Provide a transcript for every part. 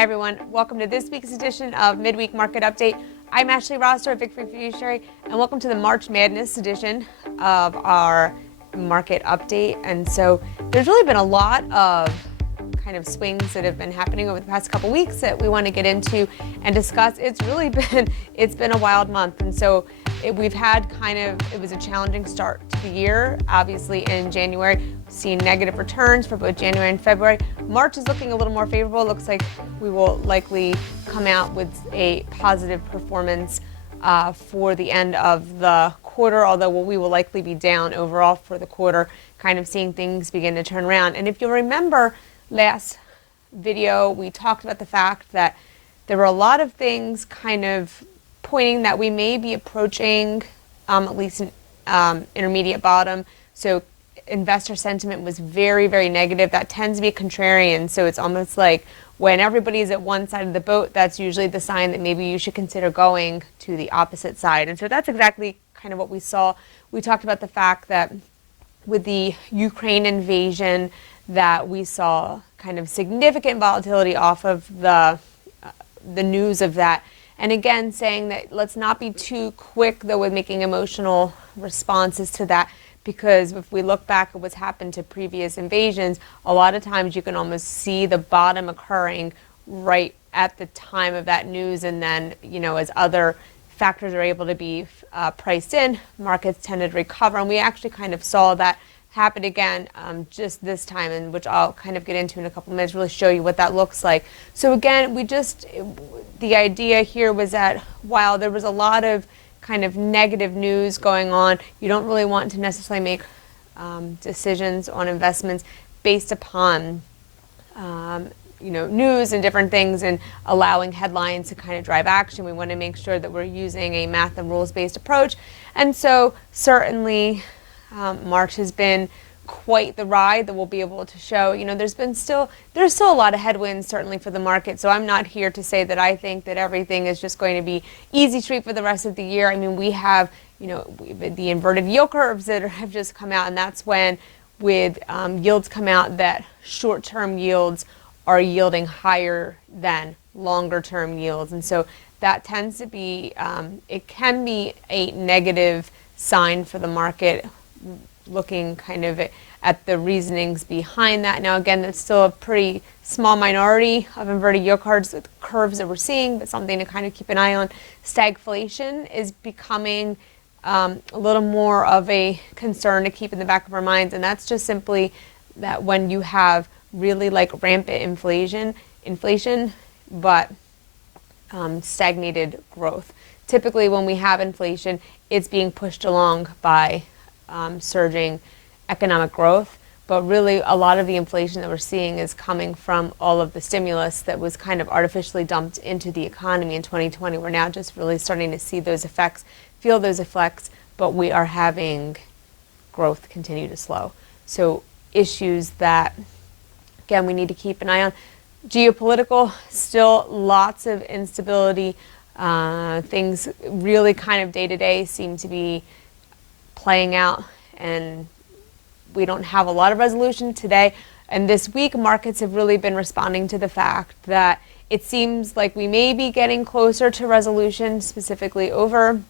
Hi everyone, welcome to this week's edition of Midweek Market Update. I'm Ashley Roster of Victory Fiduciary, and welcome to the March Madness edition of our market update. And so there's really been a lot of kind of swings that have been happening over the past couple weeks that we want to get into and discuss. It's been a wild month, and so it was a challenging start to the year. Obviously in January, seeing negative returns for both January and February. March is looking a little more favorable. Looks like we will likely come out with a positive performance for the end of the quarter, although we will likely be down overall for the quarter, kind of seeing things begin to turn around. And if you'll remember, last video we talked about the fact that there were a lot of things kind of pointing that we may be approaching at least an intermediate bottom. So investor sentiment was very, very negative. That tends to be contrarian. So it's almost like when everybody's at one side of the boat, that's usually the sign that maybe you should consider going to the opposite side. And so that's exactly kind of what we saw. We talked about the fact that with the Ukraine invasion that we saw kind of significant volatility off of the news of that. And again, saying that let's not be too quick, though, with making emotional responses to that, because if we look back at what's happened to previous invasions, a lot of times you can almost see the bottom occurring right at the time of that news. And then, as other factors are able to be priced in, markets tended to recover. And we actually kind of saw that happen again just this time, and which I'll kind of get into in a couple minutes, really show you what that looks like. So again, the idea here was that while there was a lot of kind of negative news going on, you don't really want to necessarily make decisions on investments based upon news and different things and allowing headlines to kind of drive action. We want to make sure that we're using a math and rules-based approach. And so certainly March has been quite the ride that we'll be able to show. There's still a lot of headwinds certainly for the market. So I'm not here to say that I think that everything is just going to be easy street for the rest of the year. I mean, we have, the inverted yield curves that have just come out, and that's when with yields come out that short-term yields are yielding higher than longer-term yields. And so that tends to be, it can be a negative sign for the market, looking kind of at the reasonings behind that. Now, again, that's still a pretty small minority of inverted yield curves that we're seeing, but something to kind of keep an eye on. Stagflation is becoming a little more of a concern to keep in the back of our minds, and that's just simply that when you have really like rampant inflation, but stagnated growth. Typically, when we have inflation, it's being pushed along by surging economic growth, but really a lot of the inflation that we're seeing is coming from all of the stimulus that was kind of artificially dumped into the economy in 2020. We're now just really starting to see those effects, feel those effects, but we are having growth continue to slow. So issues that, again, we need to keep an eye on. Geopolitical, still lots of instability. Things really kind of day to day seem to be playing out, and we don't have a lot of resolution today. And this week, markets have really been responding to the fact that it seems like we may be getting closer to resolution, specifically over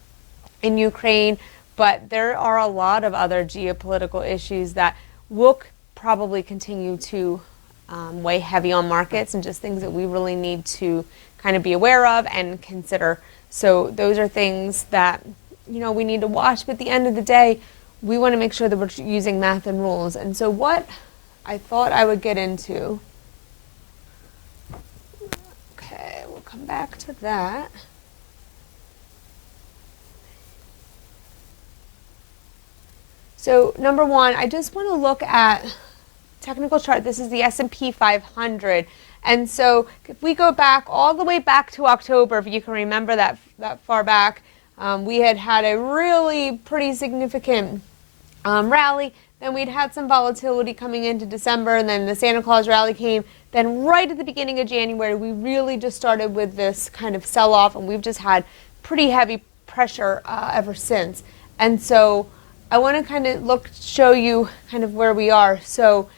in Ukraine, but there are a lot of other geopolitical issues that will probably continue to weigh heavy on markets, and just things that we really need to kind of be aware of and consider. So those are things that we need to watch, but at the end of the day, we want to make sure that we're using math and rules. And so what I thought I would get into, okay, we'll come back to that. So number one, I just want to look at technical chart. This is the S&P 500. And so if we go back all the way back to October, if you can remember that far back, we had a really pretty significant rally. Then we'd had some volatility coming into December, and then the Santa Claus rally came. Then right at the beginning of January, we really just started with this kind of sell-off, and we've just had pretty heavy pressure ever since. And so I want to kind of show you kind of where we are. So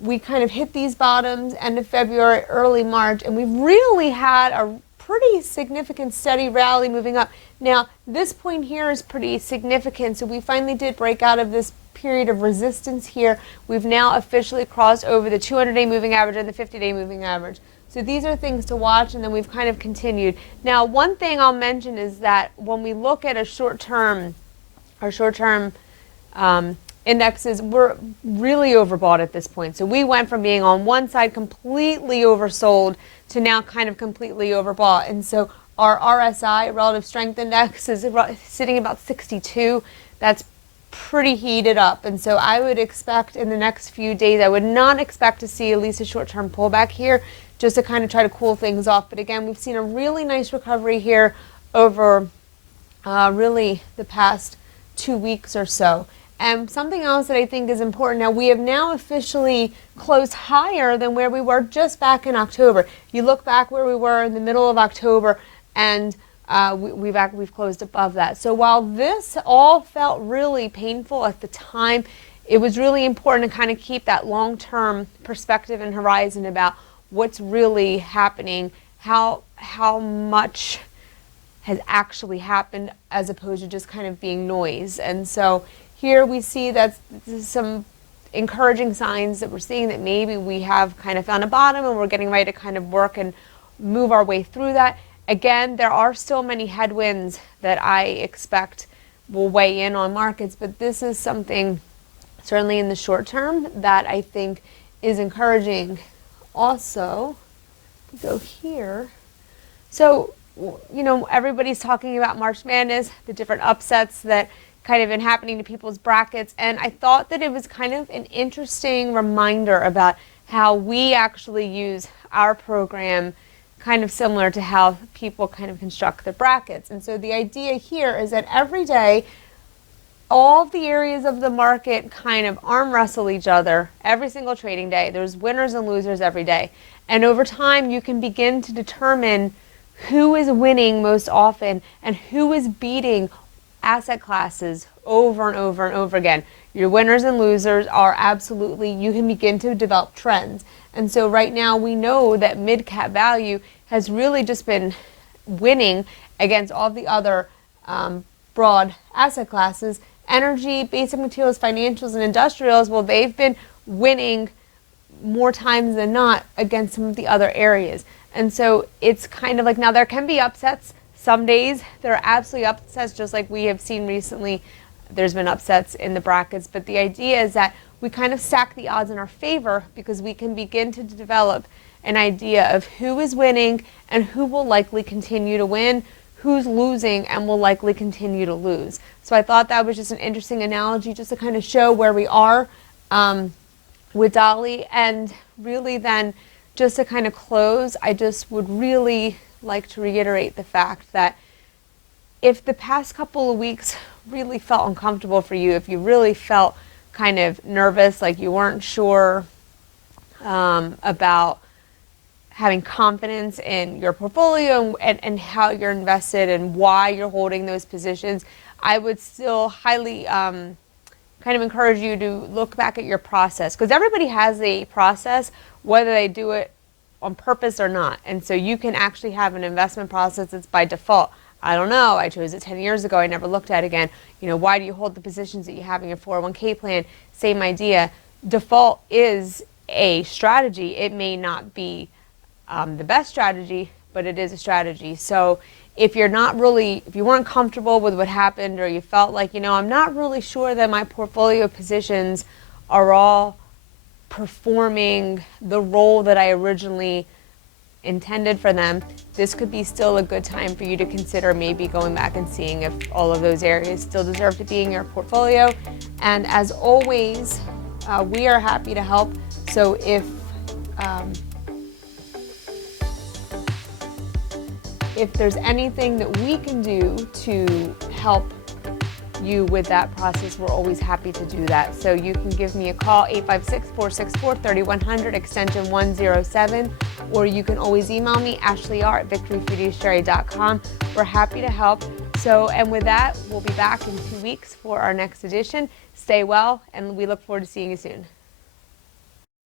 we kind of hit these bottoms end of February, early March, and we've really had a pretty significant steady rally moving up. Now, this point here is pretty significant, so we finally did break out of this period of resistance here. We've now officially crossed over the 200-day moving average and the 50-day moving average. So these are things to watch, and then we've kind of continued. Now, one thing I'll mention is that when we look at our short-term indexes, we're really overbought at this point. So we went from being on one side completely oversold to now kind of completely overbought. And so our RSI, Relative Strength Index, is sitting about 62. That's pretty heated up. And so I would expect in the next few days, I would not expect to see at least a short-term pullback here, just to kind of try to cool things off. But again, we've seen a really nice recovery here over really the past 2 weeks or so. And something else that I think is important, now we have now officially closed higher than where we were just back in October. You look back where we were in the middle of October, and we've closed above that. So while this all felt really painful at the time, it was really important to kind of keep that long-term perspective and horizon about what's really happening, how much has actually happened, as opposed to just kind of being noise. And so here we see that some encouraging signs that we're seeing that maybe we have kind of found a bottom and we're getting ready to kind of work and move our way through that. Again, there are still many headwinds that I expect will weigh in on markets, but this is something certainly in the short term that I think is encouraging. Also, go here. So, you know, everybody's talking about March Madness, the different upsets that kind of been happening to people's brackets, and I thought that it was kind of an interesting reminder about how we actually use our program kind of similar to how people kind of construct their brackets. And so the idea here is that every day, all the areas of the market kind of arm wrestle each other every single trading day. There's winners and losers every day. And over time, you can begin to determine who is winning most often and who is beating asset classes over and over and over again. Your winners and losers are absolutely, you can begin to develop trends. And so right now we know that mid-cap value has really just been winning against all the other broad asset classes. Energy, basic materials, financials, and industrials, well, they've been winning more times than not against some of the other areas. And so it's kind of like, now there can be upsets. Some days there are absolutely upsets, just like we have seen recently. There's been upsets in the brackets, but the idea is that we kind of stack the odds in our favor because we can begin to develop an idea of who is winning and who will likely continue to win, who's losing and will likely continue to lose. So I thought that was just an interesting analogy just to kind of show where we are with Dolly. And really then, just to kind of close, I just would really like to reiterate the fact that if the past couple of weeks really felt uncomfortable for you, if you really felt kind of nervous, like you weren't sure about having confidence in your portfolio and how you're invested and why you're holding those positions, I would still highly kind of encourage you to look back at your process, because everybody has a process, whether they do it on purpose or not. And so you can actually have an investment process that's by default. I don't know, I chose it 10 years ago, I never looked at it again. You know, why do you hold the positions that you have in your 401k plan? Same idea. Default is a strategy. It may not be the best strategy, but it is a strategy. So if you weren't comfortable with what happened, or you felt like, you know, I'm not really sure that my portfolio positions are all performing the role that I originally intended for them, this could be still a good time for you to consider maybe going back and seeing if all of those areas still deserve to be in your portfolio. And as always, we are happy to help. So if there's anything that we can do to help you with that process, we're always happy to do that. So you can give me a call, 856-464-3100, extension 107, or you can always email me, ashleyr@victoryfiduciary.com. We're happy to help. So, and with that, we'll be back in 2 weeks for our next edition. Stay well, and we look forward to seeing you soon.